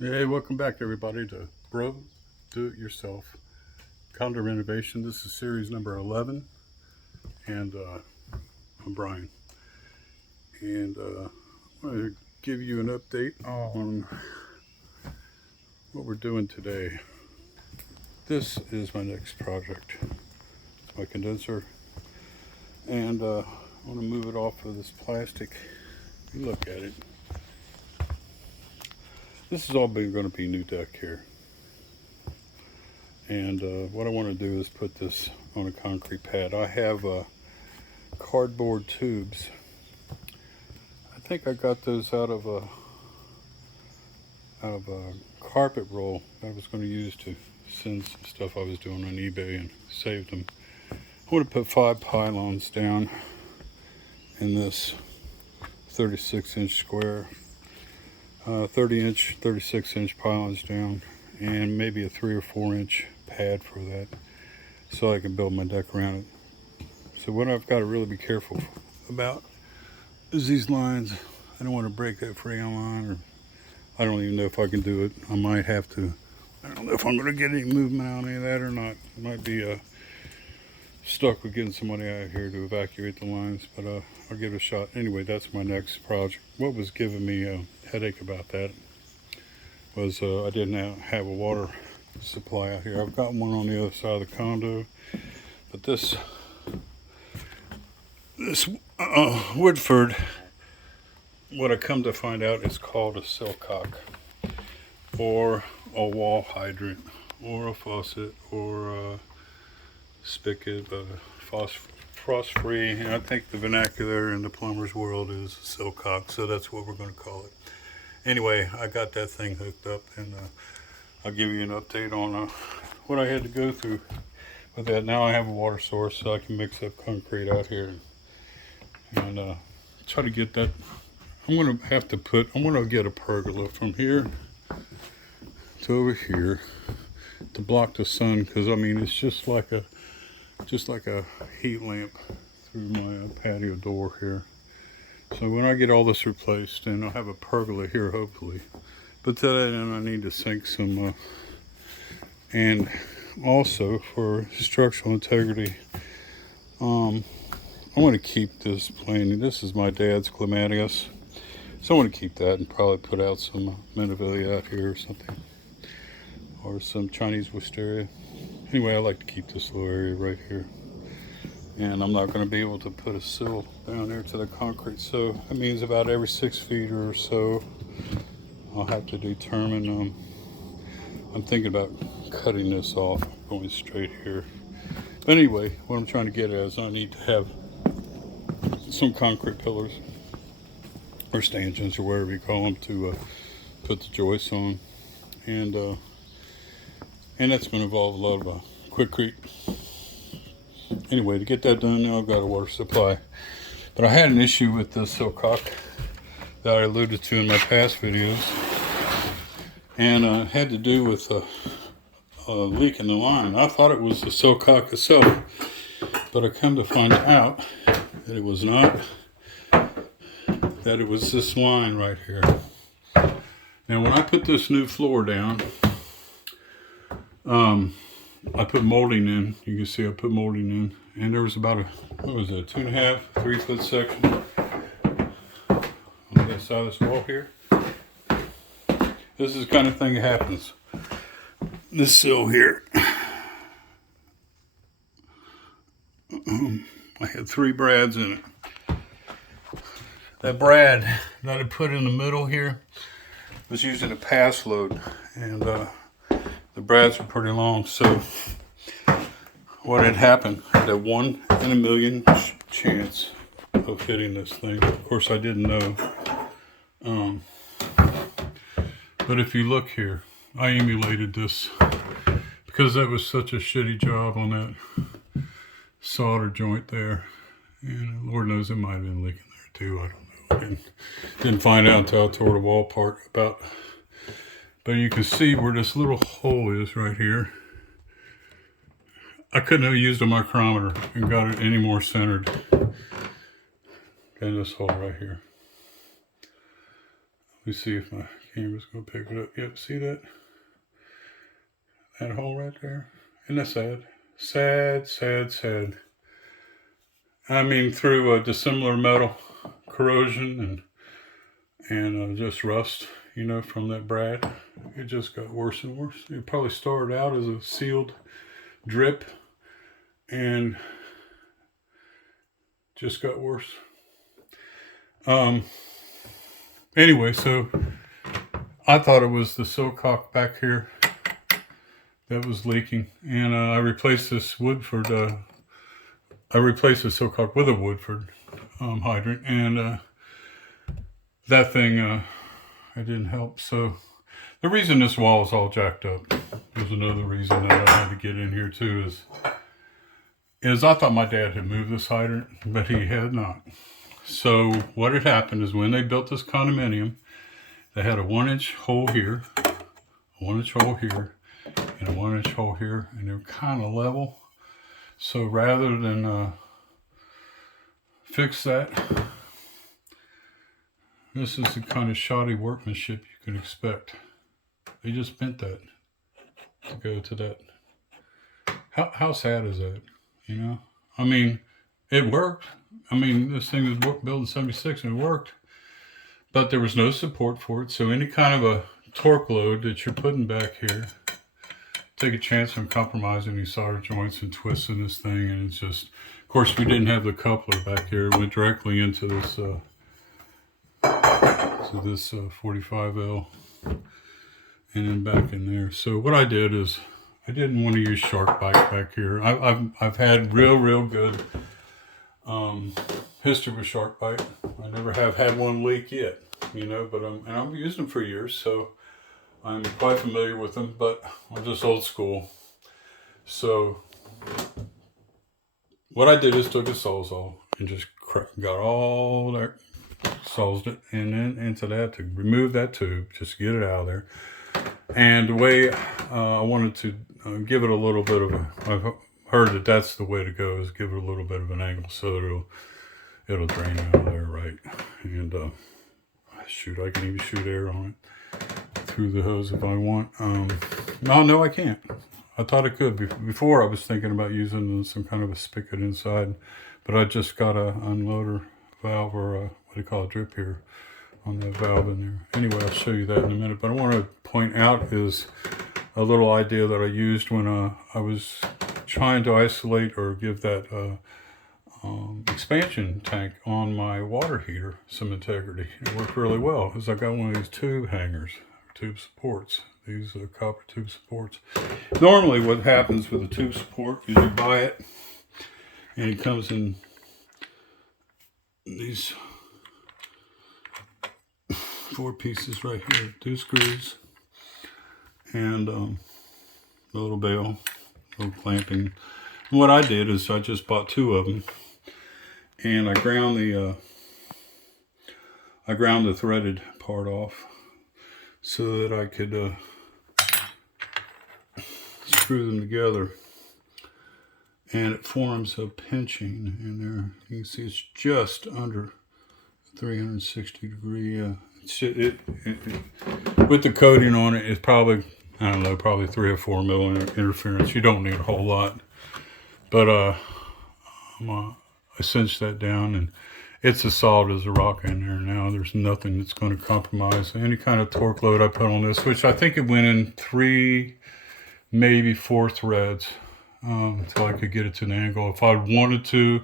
Hey, welcome back everybody to Bro Do It Yourself Condo Renovation. This is series number 11, and I'm Brian. And I'm going to give you an update on what we're doing today. This is my next project, my condenser, and I want to move it off of this plastic. You look at it. This is all going to be new deck here. And what I want to do is put this on a concrete pad. I have cardboard tubes. I think I got those out of a carpet roll I was going to use to send some stuff I was doing on eBay and saved them. I want to put 5 pylons down in this 36-inch square, 30-inch, 36-inch pylons down, and maybe a 3 or 4-inch pad for that, so I can build my deck around it. So what I've got to really be careful about is these lines. I don't want to break that frame line, or I don't even know if I can do it. I might have to. I don't know if I'm going to get any movement out of any of that or not. I might be stuck with getting somebody out here to evacuate the lines, but I'll give it a shot. Anyway, that's my next project. What was giving me a headache about that was I didn't have a water supply out here. I've got one on the other side of the condo, but this Woodford, what I come to find out, is called a Silcock, or a wall hydrant, or a faucet, or a spigot, but frost-free. And I think the vernacular in the plumber's world is Silcock, so that's what we're going to call it. Anyway, I got that thing hooked up, and I'll give you an update on what I had to go through with that. Now I have a water source, so I can mix up concrete out here and try to get that. I'm going to get a pergola from here to over here to block the sun, because I mean it's just like a heat lamp through my patio door here. So when I get all this replaced, and I'll have a pergola here hopefully, but then I need to sink some and also for structural integrity, I want to keep this plane. This is my dad's clematis, so I want to keep that and probably put out some Menavilla out here or something, or some Chinese wisteria. Anyway, I like to keep this little area right here, and I'm not going to be able to put a sill down there to the concrete, so that means about every 6 feet or so I'll have to determine. I'm thinking about cutting this off, going straight here. But anyway, what I'm trying to get at is I need to have some concrete pillars or stanchions, or whatever you call them, to put the joists on, and that's going to involve a lot of quickcrete. Anyway, to get that done, now I've got a water supply. But I had an issue with the Silcock that I alluded to in my past videos, and it had to do with a leak in the line. I thought it was the Silcock itself, but I come to find out that it was not. That it was this line right here. Now, when I put this new floor down, I put molding in. You can see I put molding in, and there was about a 2.5, 3 foot section on the side of this wall here. This is the kind of thing that happens. This sill here, I had 3 brads in it. That brad that I put in the middle here was using a pass load, and the brads were pretty long. So what had happened, that 1 in a million chance of hitting this thing. Of course, I didn't know. But if you look here, I emulated this because that was such a shitty job on that solder joint there. And Lord knows it might have been leaking there too. I don't know. Didn't find out until I tore the wall apart. But you can see where this little hole is right here. I couldn't have used a micrometer and got it any more centered than this hole right here. Let me see if I camera's gonna pick it up. Yep, see that? That hole right there? Isn't that sad? Sad, sad, sad. I mean, through dissimilar metal corrosion and just rust, you know, from that brad, it just got worse and worse. It probably started out as a sealed drip and just got worse. Anyway, so I thought it was the Silcock back here that was leaking, and I replaced this Woodford. I replaced the Silcock with a Woodford hydrant, and that thing it didn't help. So the reason this wall is all jacked up, there's another reason that I had to get in here too, is I thought my dad had moved this hydrant, but he had not. So what had happened is when they built this condominium, they had a 1-inch hole here, a 1-inch hole here, and a 1-inch hole here, and they're kind of level. So rather than fix that, this is the kind of shoddy workmanship you can expect. They just bent that to go to that. How sad is that? You know, I mean, it worked. I mean, this thing was built in '76 and it worked, but there was no support for it. So any kind of a torque load that you're putting back here, take a chance on compromising these solder joints and twisting this thing. And it's just, of course, we didn't have the coupler back here. It went directly into this, 45L and then back in there. So what I did is I didn't want to use shark bite back here. I've had real good history with shark bite. I never have had one leak yet, you know, but I'm using them for years, so I'm quite familiar with them, but I'm just old school. So what I did is took a Sawzall and just got all that, sawzed it, and then into that to remove that tube, just get it out of there. And the way I wanted to give it a little bit of a, I've heard that that's the way to go, is give it a little bit of an angle so that it'll drain out of there right. And shoot, I can even shoot air on it through the hose if I want. No, I can't. I thought I could. Before I was thinking about using some kind of a spigot inside, but I just got a unloader valve, or what do you call it, drip here on that valve in there. Anyway, I'll show you that in a minute. But I want to point out is a little idea that I used when I was trying to isolate or give that expansion tank on my water heater some integrity. It worked really well because I got one of these tube hangers, tube supports, these copper tube supports. Normally what happens with a tube support is you buy it and it comes in these 4 pieces right here, 2 screws and a little bail, little clamping. And what I did is I just bought 2 of them, and I ground the threaded part off so that I could screw them together, and it forms a pinching in there. You can see it's just under 360 degree. With the coating on it, it's probably, I don't know, probably 3 or 4 mil interference. You don't need a whole lot, but I cinched that down, and it's as solid as a rock in there now. There's nothing that's going to compromise any kind of torque load I put on this, which I think it went in 3, maybe 4 threads until I could get it to an angle. If I wanted to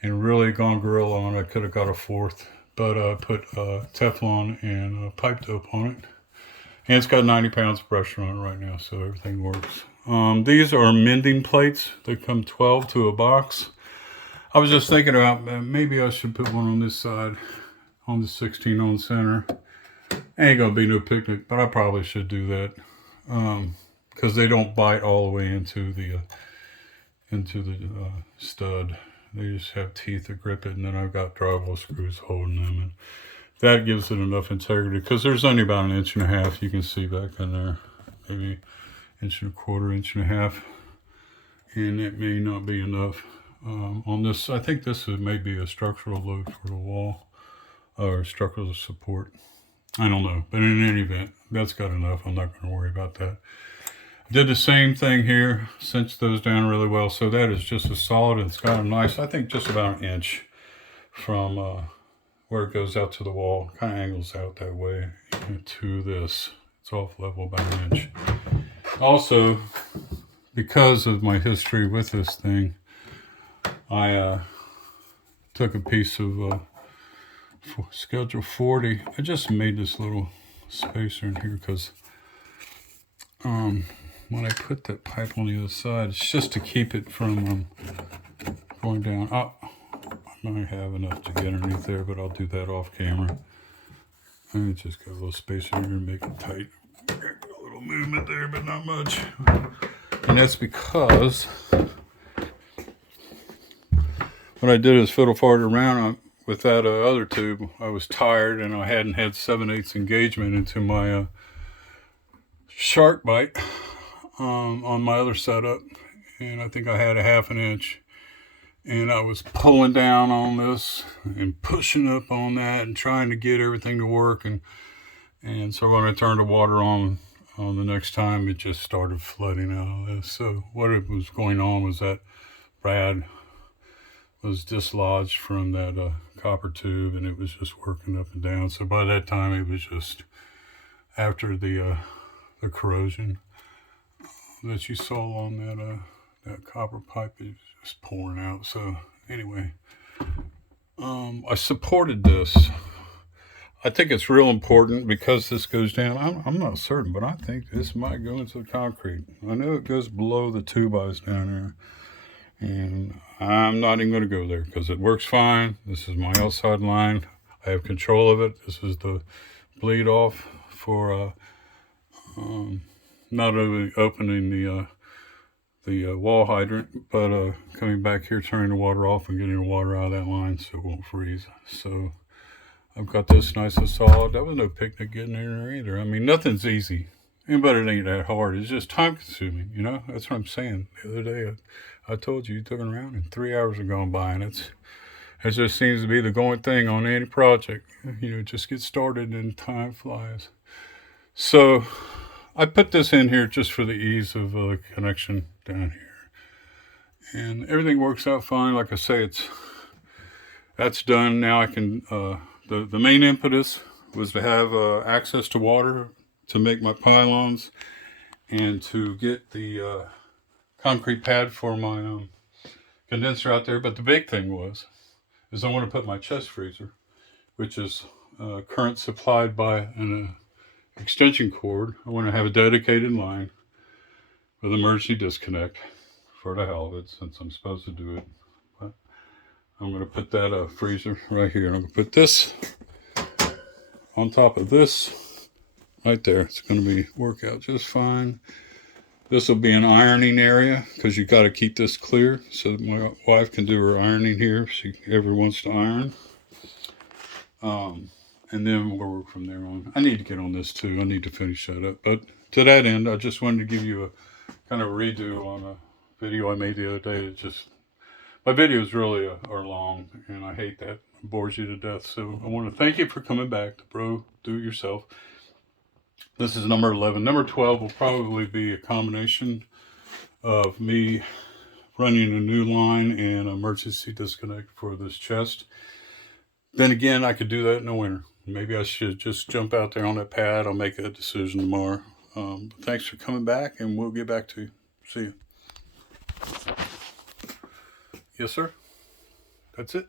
and really gone gorilla on it, I could have got a 4th. But I put Teflon and pipe dope on it. And it's got 90 pounds of pressure on it right now, so everything works. These are mending plates. They come 12 to a box. I was just thinking about maybe I should put one on this side, on the 16 on center. Ain't gonna be no picnic, but I probably should do that. Because they don't bite all the way into the stud. They just have teeth that grip it, and then I've got drywall screws holding them, and that gives it enough integrity, because there's only about 1.5 inches you can see back in there, maybe 1.25 inches, 1.5 inches, and it may not be enough. On this, I think this may be a structural load for the wall, or structural support. I don't know. But in any event, that's got enough. I'm not going to worry about that. Did the same thing here, cinched those down really well. So that is just a solid. It's got a nice, I think just about an inch from where it goes out to the wall. Kind of angles out that way to this. It's off level about an inch. Also, because of my history with this thing, I took a piece of Schedule 40. I just made this little spacer in here because when I put that pipe on the other side, it's just to keep it from going down. I might have enough to get underneath there, but I'll do that off camera. I just got a little spacer here to make it tight. Got a little movement there, but not much. And that's because what I did is fiddle farted around with that other tube. I was tired and I hadn't had 7/8 engagement into my shark bite on my other setup, and I think I had a 1/2 inch, and I was pulling down on this and pushing up on that and trying to get everything to work, and so when I turned the water on the next time, it just started flooding out of this. So what it was going on was that brad was dislodged from that copper tube, and it was just working up and down. So by that time, it was just after the corrosion that you saw on that copper pipe is just pouring out. So anyway, I supported this. I think it's real important because this goes down. I'm not certain, but I think this might go into the concrete. I know it goes below the two bys down there, and I'm not even going to go there because it works fine. This is my outside line. I have control of it. This is the bleed off for not only opening the wall hydrant, but coming back here, turning the water off and getting the water out of that line so it won't freeze. So I've got this nice and solid. That was no picnic getting in there either. I mean, nothing's easy, but it ain't that hard. It's just time consuming, you know? That's what I'm saying. The other day, I told you, took it around and 3 hours have gone by, and it just seems to be the going thing on any project. You know, just get started and time flies. So I put this in here just for the ease of connection down here, and everything works out fine. Like I say, that's done. Now I can, the main impetus was to have access to water to make my pylons and to get the concrete pad for my condenser out there. But the big thing is I want to put my chest freezer, which is current supplied by an extension cord. I want to have a dedicated line with emergency disconnect for the hell of it, since I'm supposed to do it. But I'm going to put that freezer right here. I'm going to put this on top of this right there. It's going to work out just fine. This will be an ironing area because you got to keep this clear so that my wife can do her ironing here if she ever wants to iron. And then we'll work from there on. I need to get on this too. I need to finish that up. But to that end, I just wanted to give you a kind of redo on a video I made the other day. My videos really are long, and I hate that. It bores you to death. So I want to thank you for coming back to Bro Do It Yourself. This is number 11. Number 12 will probably be a combination of me running a new line and emergency disconnect for this chest. Then again, I could do that in the winter. Maybe I should just jump out there on that pad. I'll make that decision tomorrow. Thanks for coming back, and we'll get back to you. See you. Yes, sir. That's it.